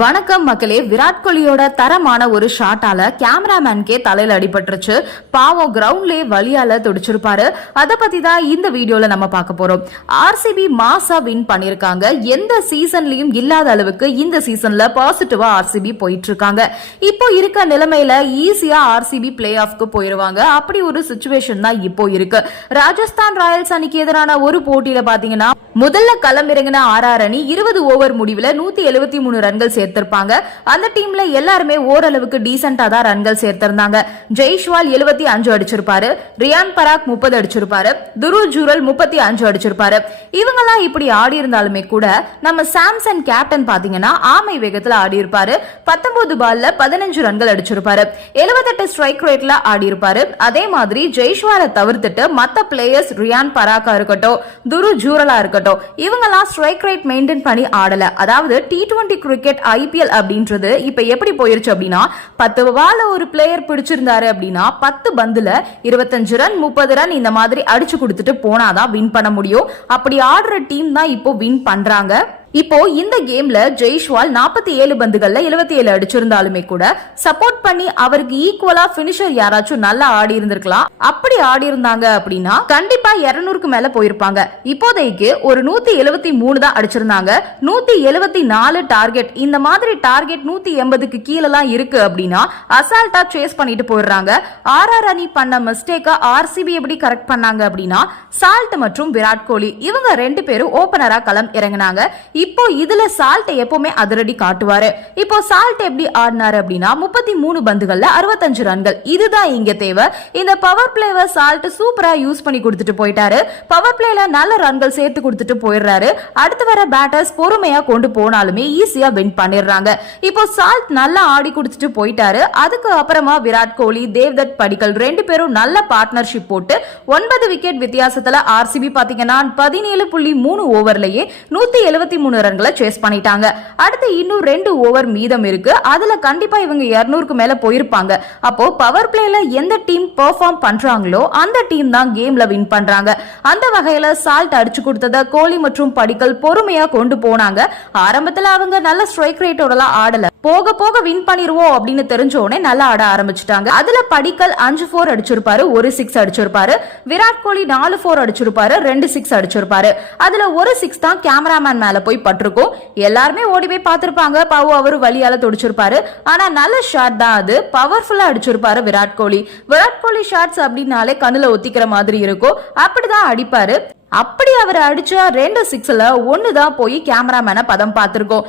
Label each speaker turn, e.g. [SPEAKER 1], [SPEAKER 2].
[SPEAKER 1] வணக்கம் மக்களே. விராட் கோலியோட தரமான ஒரு ஷாட்டால கேமராமேன்கே தலையில அடிபட்டுருச்சு. பாவம் கிரவுண்ட்லயே வழியால துடிச்சிருப்பாரு. அதை பத்தி தான் இந்த வீடியோல நம்ம பார்க்க போறோம். ஆர்சிபி மாசா வின் பண்ணிருக்காங்க. எந்த சீசன்லயும் இல்லாத அளவுக்கு இந்த சீசன்ல பாசிட்டிவா ஆர்சிபி போயிட்டு இருக்காங்க இப்போ இருக்க நிலைமையில ஈஸியா ஆர்சிபி பிளே ஆஃப்க்கு போயிருவாங்க. அப்படி ஒரு சுச்சுவேஷன் தான் இப்போ இருக்கு. ராஜஸ்தான் ராயல்ஸ் அணிக்கு எதிரான ஒரு போட்டியில பாத்தீங்கன்னா முதல்ல களம் இறங்கின ஆர் ஆர்ஆர் அணி இருபது ஓவர் முடிவில் நூத்தி எழுபத்தி மூணு ரன்கள் சேர்த்திருப்பாங்க. அந்த டீம்ல எல்லாருமே ஓரளவுக்கு டீசென்டா தான் ரன்கள் சேர்த்திருந்தாங்க. ஜெய்ஷ்வால் எழுபத்தி அஞ்சு அடிச்சிருப்பாரு. ரியான் பராக் முப்பது அடிச்சிருப்பாரு. துரு ஜூரல் முப்பத்தி அஞ்சு அடிச்சிருப்பாரு. இவங்கெல்லாம் இப்படி ஆடி இருந்தாலுமே கூட நம்ம சாம்சன் கேப்டன் பாத்தீங்கன்னா ஆமை வேகத்துல ஆடி இருப்பாரு. பத்தொன்பது பால்ல பதினஞ்சு ரன்கள் அடிச்சிருப்பாரு. எழுபத்தெட்டு ஸ்ட்ரைக் ரேட்ல ஆடி இருப்பாரு. அதே மாதிரி ஜெய்ஷ்வாலை தவிர்த்துட்டு மத்த பிளேயர்ஸ் ரியான் பராக்கா இருக்கட்டும் துரு ஜூரலா இருக்கட்டும் இவங்கெல்லாம் ஸ்ட்ரைக் ரேட் மெயின்டைன் பண்ணி ஆடல. அதாவது டி டுவெண்ட்டி கிரிக்கெட் ஐபிஎல் அப்படின்றது இப்ப எப்படி போயிருச்சு அப்படின்னா பத்து பால ஒரு பிளேயர் பிடிச்சிருந்தாரு அப்படின்னா பத்து பந்துல இருபத்தஞ்சு ரன் முப்பது ரன் இந்த மாதிரி அடிச்சு கொடுத்துட்டு போனாதான் வின் பண்ண முடியும். அப்படி ஆடுற டீம் தான் இப்போ வின் பண்றாங்க. இப்போ இந்த கேம்ல ஜெய்ஷ்வால் நாற்பத்தி ஏழு பந்துகள்ல எழுபத்தி ஏழு அடிச்சிருந்தாலுமே கூட சப்போர்ட் பண்ணி அவருக்கு ஈக்குவலா பினிஷர் யாராச்சும் நல்லா ஆடி இருந்திருக்கலாம். அப்படி ஆடி இருந்தாங்க அப்படின்னா கண்டிப்பா இருநூறுக்கு மேல போயிருப்பாங்க. இப்போதைக்கு ஒரு நூத்தி எழுபத்தி மூணு தான் அடிச்சிருந்தாங்க. நூத்தி எழுபத்தி நாலு டார்கெட் இந்த மாதிரி டார்கெட் நூத்தி எண்பதுக்கு கீழெல்லாம் இருக்கு அப்படின்னா அசால்ட்டா சேஸ் பண்ணிட்டு போயிடுறாங்க. ஆர் ஆர் அணி பண்ண மிஸ்டேக்கா ஆர்சிபி எப்படி கரெக்ட் பண்ணாங்க அப்படின்னா சால்ட் மற்றும் விராட் கோலி இவங்க ரெண்டு பேரும் ஓபனரா களம் இறங்கினாங்க. இப்போ இதுல சால்ட் எப்பவுமே அதிரடி காட்டுவாரு. இப்போ சால்ட் எப்படி ஆடினாரு அப்படின்னா முப்பத்தி மூணு பந்துகள்ல அறுபத்தஞ்சு ரன்கள். இதுதான் இங்க தேவை. இந்த பவர் பிளேவை சால்ட் சூப்பரா யூஸ் பண்ணி கொடுத்துட்டு போயிட்டாரு. பவர் பிளேல நல்ல ரன்கள் சேர்த்து கொடுத்துட்டு போயிடுறாரு. அடுத்து வர பேட்டர்ஸ் பொறுமையா கொண்டு போனாலுமே ஈஸியா வின் பண்ணிடுறாங்க. இப்போ சால்ட் நல்லா ஆடி கொடுத்துட்டு போயிட்டாரு. அதுக்கு அப்புறமா விராட் கோலி தேவ்தத் படிக்கல் ரெண்டு பேரும் நல்ல பார்ட்னர்ஷிப் போட்டு ஒன்பது விக்கெட் வித்தியாசத்துல ஆர்சிபி பாத்தீங்கன்னா பதினேழு புள்ளி மூணு ஓவர்லயே நூத்தி எழுபத்தி மூணு ரன்களை சேஸ் பண்ணிட்டாங்க. அடுத்து இன்னும் ரெண்டு ஓவர் மீதம் இருக்கு. அதுல கண்டிப்பா இவங்க இருநூறுக்கு மேல போயிருப்பாங்க. அப்போ பவர் பிளேல எந்த டீம் பெர்ஃபார்ம் பண்றாங்களோ அந்த டீம் தான் கேம்ல வின் பண்றாங்க. அந்த வகையில சால்ட் அடிச்சு கொடுத்தத கோலி மற்றும் படிக்கல் பொறுமையா கொண்டு போனாங்க. ஆரம்பத்துல அவங்க நல்ல ஸ்ட்ரைக் ரேட்டோடலாம் ஆடல. போக போக வின் பண்ணிருவோம் அப்படின்னு தெரிஞ்ச உடனே நல்லா ஆட ஆரம்பிச்சிட்டாங்க. அதுல படிக்கல் அஞ்சு ஃபோர் அடிச்சிருப்பாரு ஒரு சிக்ஸ் அடிச்சிருப்பாரு. விராட் கோலி நாலு ஃபோர் அடிச்சிருப்பாரு ரெண்டு சிக்ஸ் அடிச்சிருப்பாரு. அதுல ஒரு சிக்ஸ் தான் கேமராமேன் மேல போய் பட்டிருக்கும் எல்லாருமே ஓடி போய் பார்த்திருப்பாங்க. பாவு அவரு வழியால தொடிச்சிருப்பாரு. ஆனா நல்ல ஷாட் தான் அது. பவர்ஃபுல்லா அடிச்சிருப்பாரு விராட் கோலி. விராட் கோலி ஷாட்ஸ் அப்படின்னாலே கண்ணுல ஒத்திக்கிற மாதிரி இருக்கும். அப்படிதான் அடிப்பாரு. அப்படி அவர் அடிச்ச ரெண்டு சிக்ஸ்ல ஒன்னு தான் போய் கேமராமேனை பதம் பார்த்திருக்கோம்.